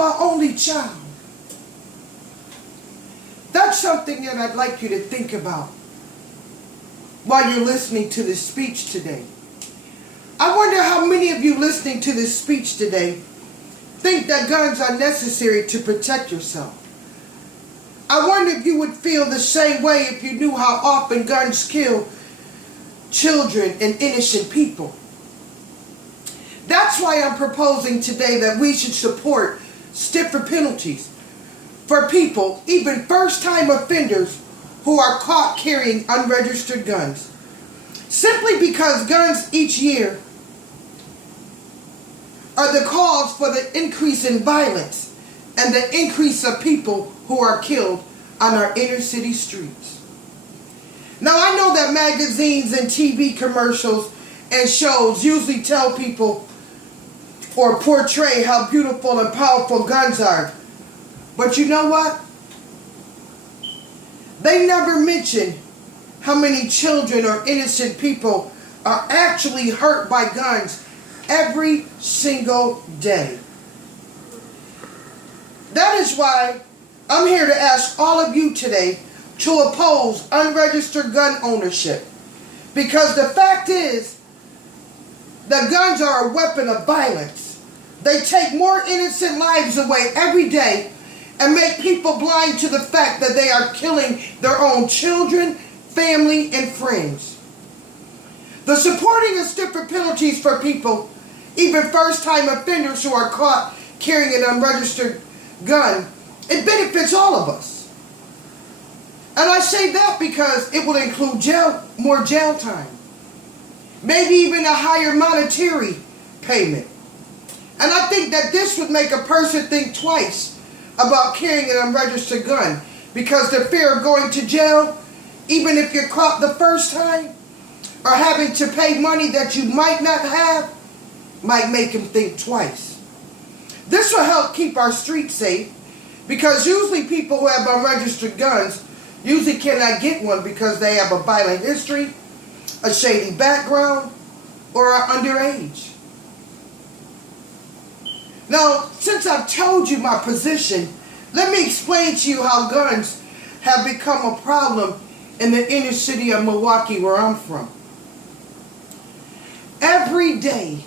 am my only child. That's something that I'd like you to think about while you're listening to this speech today. I wonder how many of you listening to this speech today think that guns are necessary to protect yourself. I wonder if you would feel the same way if you knew how often guns kill children and innocent people. That's why I'm proposing today that we should support stiffer penalties for people, even first-time offenders, who are caught carrying unregistered guns. Simply because guns each year are the cause for the increase in violence and the increase of people who are killed on our inner city streets. Now, I know that magazines and TV commercials and shows usually tell people or portray how beautiful and powerful guns are. But you know what? They never mention how many children or innocent people are actually hurt by guns every single day. That is why I'm here to ask all of you today to oppose unregistered gun ownership. Because the fact is that guns are a weapon of violence. They take more innocent lives away every day and make people blind to the fact that they are killing their own children, family, and friends. The supporting of stiffer penalties for people, even first-time offenders who are caught carrying an unregistered gun, it benefits all of us. And I say that because it will include more jail time. Maybe even a higher monetary payment. And I think that this would make a person think twice about carrying an unregistered gun, because the fear of going to jail, even if you're caught the first time, or having to pay money that you might not have, might make him think twice. This will help keep our streets safe, because usually people who have unregistered guns usually cannot get one because they have a violent history, a shady background, or are underage. Now, since I've told you my position, let me explain to you how guns have become a problem in the inner city of Milwaukee, where I'm from. Every day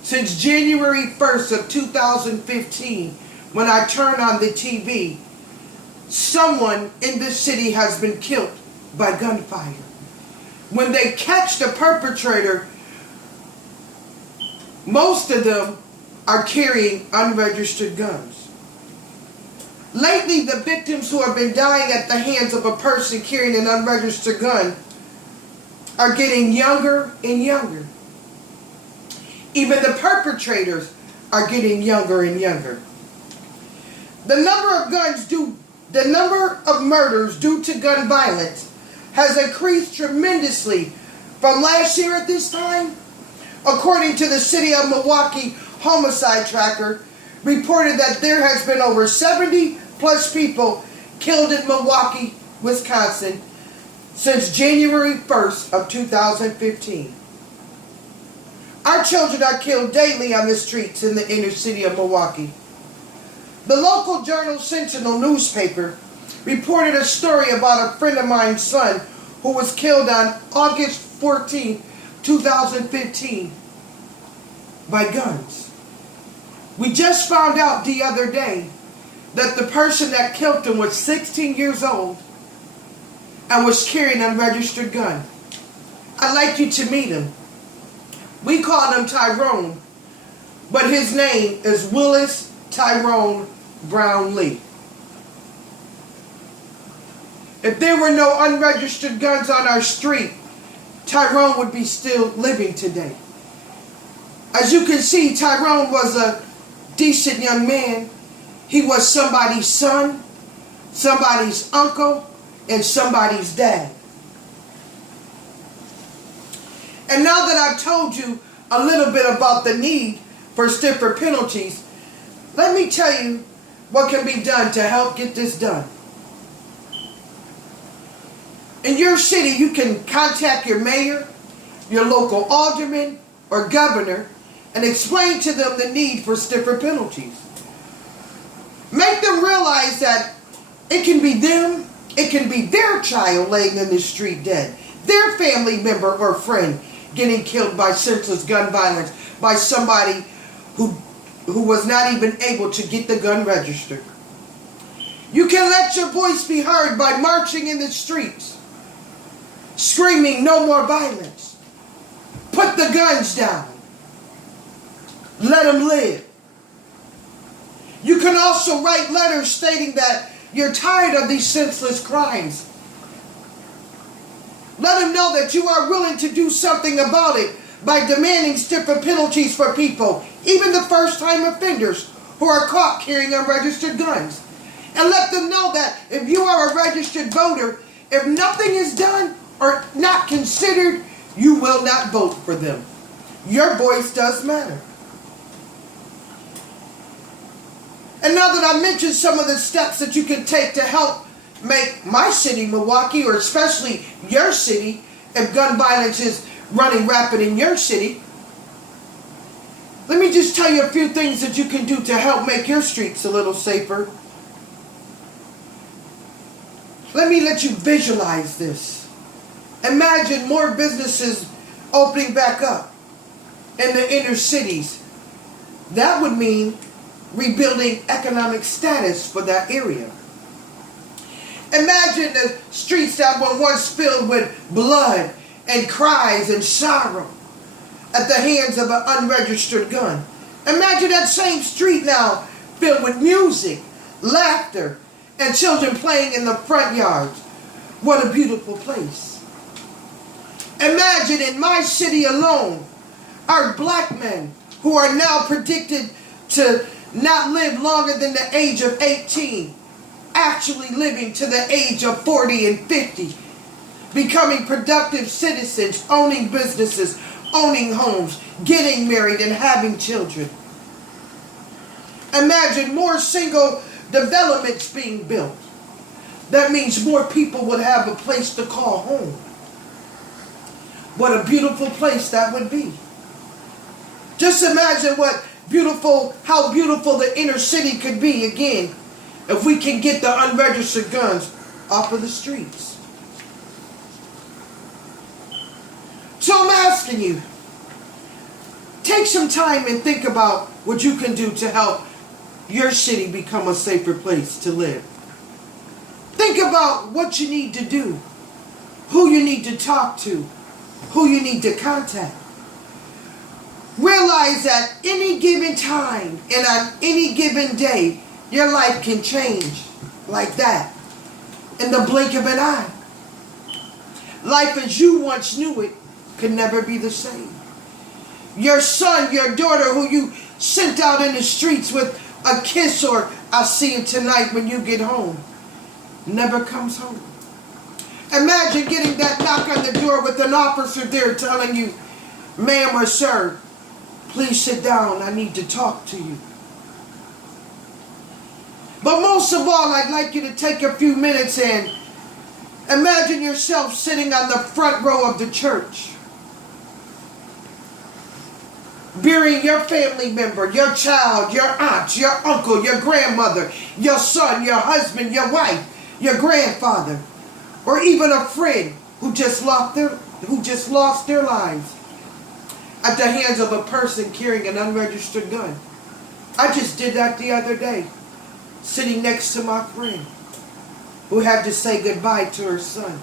since January 1st of 2015, when I turn on the TV, someone in this city has been killed by gunfire. When they catch the perpetrator, most of them are carrying unregistered guns. Lately, the victims who have been dying at the hands of a person carrying an unregistered gun are getting younger and younger. Even the perpetrators are getting younger and younger. The number of murders due to gun violence has increased tremendously from last year at this time. According to the City of Milwaukee Homicide Tracker, reported that there has been over 70 plus people killed in Milwaukee, Wisconsin since January 1st of 2015. Our children are killed daily on the streets in the inner city of Milwaukee. The local Journal Sentinel newspaper reported a story about a friend of mine's son who was killed on August 14, 2015 by guns. We just found out the other day that the person that killed him was 16 years old and was carrying an unregistered gun. I'd like you to meet him. We call him Tyrone, but his name is Willis Tyrone Brown Lee. If there were no unregistered guns on our street, Tyrone would be still living today. As you can see, Tyrone was a decent young man. He was somebody's son, somebody's uncle, and somebody's dad. And now that I've told you a little bit about the need for stiffer penalties, let me tell you what can be done to help get this done. In your city, you can contact your mayor, your local alderman, or governor and explain to them the need for stiffer penalties. them realize that it can be them, it can be their child laying in the street dead, their family member or friend getting killed by senseless gun violence by somebody who was not even able to get the gun registered. You can let your voice be heard by marching in the streets, screaming no more violence. Put the guns down. Let them live. You can also write letters stating that you're tired of these senseless crimes. Let them know that you are willing to do something about it by demanding stiffer penalties for people, even the first-time offenders who are caught carrying unregistered guns. And let them know that if you are a registered voter, if nothing is done or not considered, you will not vote for them. Your voice does matter. And now that I mentioned some of the steps that you can take to help make my city, Milwaukee, or especially your city, if gun violence is running rapid in your city, let me just tell you a few things that you can do to help make your streets a little safer. Let me let you visualize this. Imagine more businesses opening back up in the inner cities. That would mean rebuilding economic status for that area. Imagine the streets that were once filled with blood and cries and sorrow at the hands of an unregistered gun. Imagine that same street now filled with music, laughter, and children playing in the front yards. What a beautiful place. Imagine in my city alone, our black men who are now predicted to not live longer than the age of 18, actually living to the age of 40 and 50, becoming productive citizens, owning businesses, owning homes, getting married and having children. Imagine more single developments being built. That means more people would have a place to call home. What a beautiful place that would be. Just imagine how beautiful the inner city could be again if we can get the unregistered guns off of the streets. So I'm asking you, take some time and think about what you can do to help your city become a safer place to live. Think about what you need to do, who you need to talk to, who you need to contact. Realize that any given time and on any given day, your life can change like that in the blink of an eye. Life as you once knew it could never be the same. Your son, your daughter who you sent out in the streets with a kiss or "I'll see you tonight when you get home," never comes home. Imagine getting that knock on the door with an officer there telling you, "Ma'am or sir, please sit down, I need to talk to you." But most of all, I'd like you to take a few minutes and imagine yourself sitting on the front row of the church, burying your family member, your child, your aunt, your uncle, your grandmother, your son, your husband, your wife, your grandfather, or even a friend who just lost their lives at the hands of a person carrying an unregistered gun. I just did that the other day, sitting next to my friend who had to say goodbye to her son.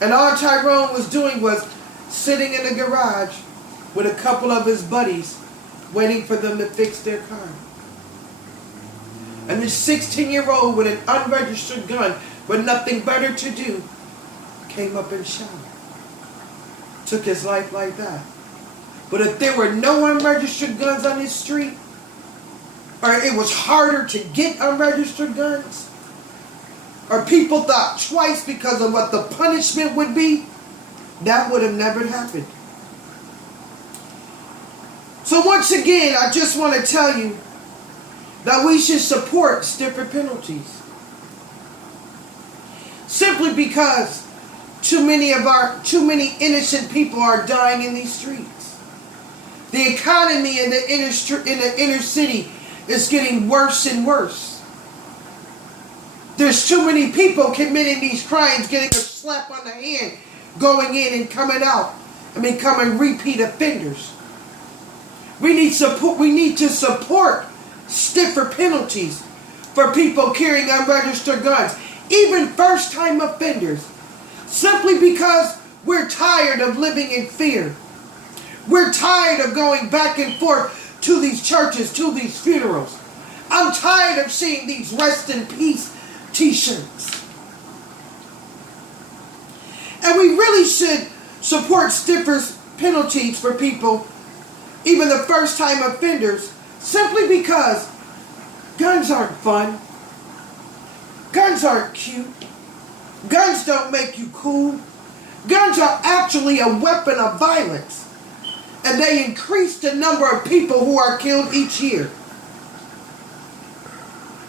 And all Tyrone was doing was sitting in the garage with a couple of his buddies waiting for them to fix their car. And this 16-year-old with an unregistered gun with nothing better to do came up and shot him. Took his life like that. But if there were no unregistered guns on his street, or it was harder to get unregistered guns, or people thought twice because of what the punishment would be, that would have never happened. So once again, I just want to tell you that we should support stiffer penalties. Simply because too many innocent people are dying in these streets. The economy in the inner city is getting worse and worse. There's too many people committing these crimes, getting a slap on the hand, going in and coming out, and becoming repeat offenders. We need support. We need to support stiffer penalties for people carrying unregistered guns, even first-time offenders, simply because we're tired of living in fear. We're tired of going back and forth to these churches, to these funerals. I'm tired of seeing these rest in peace t-shirts. And we really should support stiffer penalties for people, even the first-time offenders, simply because guns aren't fun. Guns aren't cute. Guns don't make you cool. Guns are actually a weapon of violence. And they increase the number of people who are killed each year.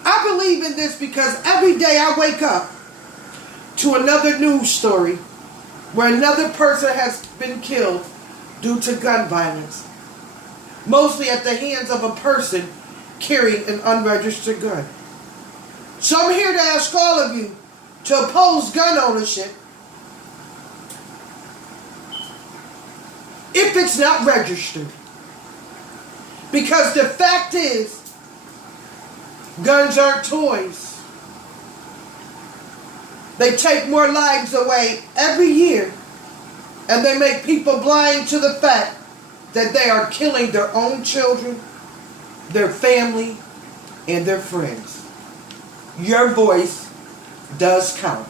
I believe in this because every day I wake up to another news story where another person has been killed due to gun violence. Mostly at the hands of a person carrying an unregistered gun. So I'm here to ask all of you to oppose gun ownership if it's not registered. Because the fact is, guns aren't toys. They take more lives away every year, and they make people blind to the fact that they are killing their own children, their family, and their friends. Your voice does count.